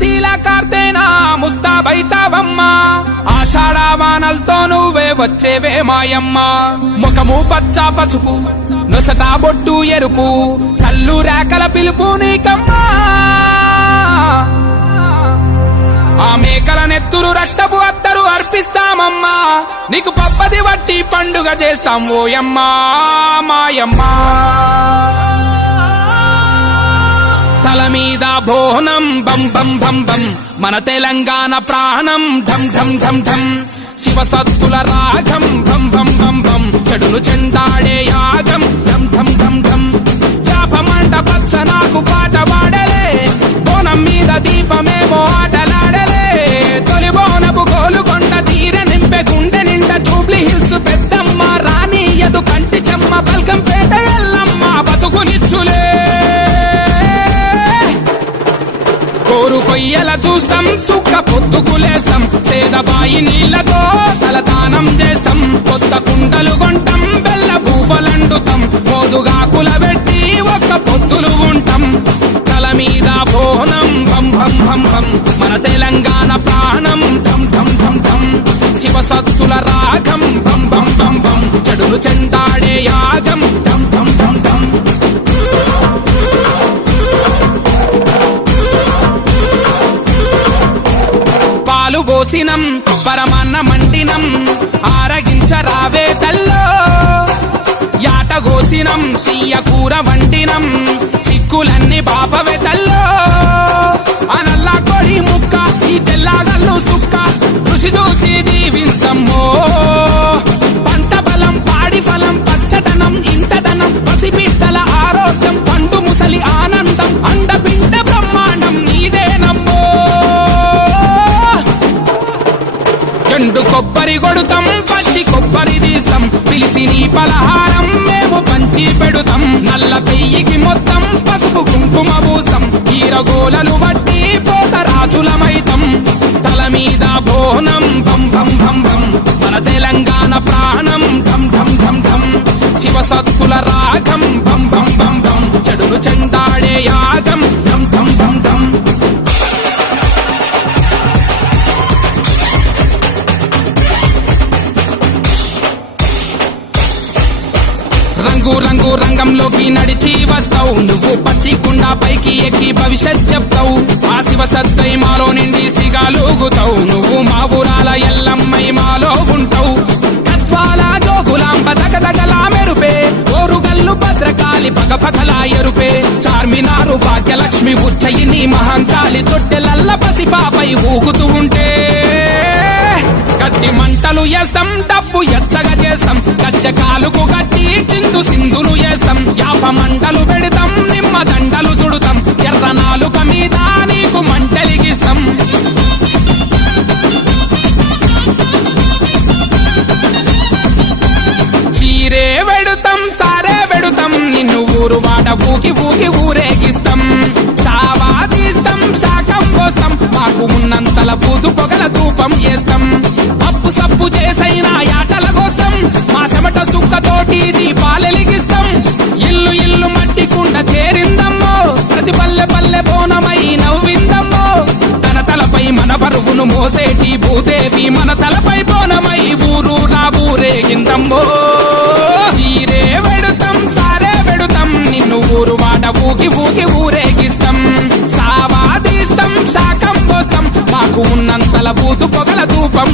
శీల కార్తేనా ముస్తాబైతావమ్మా ఆషాఢవానలతో నువ్వే వచ్చేవే మాయమ్మ ముఖము పచ్చ పసుపు నొసట బొట్టు ఎరుపు కళ్ళు రేఖల పిలుపు నీకమ్మా ఆ మేకల నెత్తురు రక్తపు అత్తరు అర్పిస్తామమ్మా నీకు పప్పది వట్టి పండుగ చేస్తాం ఓయమ్మా మాయమ్మా తల మీద బోనం బం బం బం బం మన తెలంగాణ ప్రాణం ఢం ఢం ఢం ఢం శివసత్తుల రాగం భం భం భం భం చెడును చెండాడే యాగం ఢం ఢం ఢం ఢం యాపమంట పచ్చ నాకు పాట పాడలే బోనం మీద దీపమేమో ఆటలాడలే తొలి బోనపు గోలుకొండ తీర నింపె గుండె నిండా జూబ్లీ హిల్స్ పెద్దమ్మ రాణి ఎదు కంటి చెమ్మ బల్కంపేట ఎల్లమ్మ బతుకునిచ్చులే కోరు కొయ్యల చూస్తాం సుక్క పొద్దుకులేస్తాం సేదబాయి నీళ్లతో తలదానం చేస్తాం కొత్త కుండలు కొంటాం బెల్ల బూఫలండుతాం మోదుగాకుల పెట్టి ఒక్క పొద్దులు ఉంటాం తల మీద బోనం భం భం భం భం మన తెలంగాణ ప్రాణం ఢం ఢం ఢం ఢం శివసత్తుల రాగం భం భం భం భం చెడులు చెండాడే యాగం ఢం ఢం ఢం ఢం పాలు పోసినం పరమాన్న మండినం ఆరగించరావే తల్లో యాట గోసినం సీయ కూర వండినం సిక్కులన్నీ బాపవే తల్లో అనల్లా కొడి ముక్క ఈ తెల్లగల్లు సుక్క రుచి చూసి దీవించమ్మో పంట బలం పాడి ఫలం పచ్చదనం ఇంతదనం పసిబిడ్డల ఆరోగ్యం పండు ముసలి ఆనందం అండపిండ బ్రహ్మాండం నీదేనమ్మో ఎండు కొబ్బరి కొడుతాం పచ్చి కొబ్బరి తీస్తాం పిలిసి నీ పలహారం మేము పంచి పెడుతాం నల్ల పెయ్యికి మొత్తం పసుపు కుంకుమ పూస్తాం ఈరగోలలు వట్టి పోత రాజులమైతం తల మీద బోనం భం భం భం భం మన తెలంగాణ ప్రాణం ఢం ఢం ఢం ఢం శివసత్తుల రాగం భం భం భం భం చెడును చెండాడే యాగం ఢం ఢం ఢం ఢం రంగు రంగు రంగంలోకి నడిచి వస్తావు నువ్వు పచ్చి కుండా పైకి ఎక్కి భవిష్యత్ చెప్తావు ఆ శివ సత్తై మాలో నిండి సిగాలుగుతావు నువ్వు మా ఊరాల ఎల్లమ్మై మాలో ఉంటావు కత్వాల జోగులాంబ దగదగలా మెరుపే ఓరుగల్లు భద్రకాళి పగపగలా ఎరుపే చార్మినారు భాగ్యలక్ష్మి ఉచ్చయిని మహంకాళి తొట్టెలల్ల పసిపాపై ఊగుతూ ఉంటే గట్టి మంటలు వేస్తాం డబ్బు ఎచ్చగా చేస్తాం గచ్చకాలుకు గట్టి చిందు సింధులు వేస్తాం యాప మంటలు పెడతాం నిమ్మ దండలు చుడుతాం ఎర్ర నాలుక మీద నీకు మంటలిగిస్తాం చీరే వెడుతాం సారే వెడుతాం నిన్ను ఊరు వాడ ఊకి ఊకి ఊరేగిస్తాం సావా తీస్తాం శాకం పోస్తాం మాకు ఉన్నంతల పూదు పొగల ధూపం చేస్తాం అప్పు సప్పు చేసైనా యాటల కోస్తాం మా చెమట సుక్కతోటి దీపాలెలిగిస్తాం ఇల్లు ఇల్లు మట్టి కుండ చేరిందమ్మో ప్రతి పల్లె పల్లె బోనమై నవ్విందమ్మో తన తలపై మన పరుగును మోసేటి భూదేవి మన తలపై బోనమై ఊరు నా ఊరేగిందమ్మో చీరే వెడుతాం సారే వెడుతాం నిన్ను ఊరు వాడ ఊకి ఊకి ఊరేగిస్తాం సావా తీస్తాం శాకం పోస్తాం మాకు ఉన్నంతల బూతు పొగల ధూపం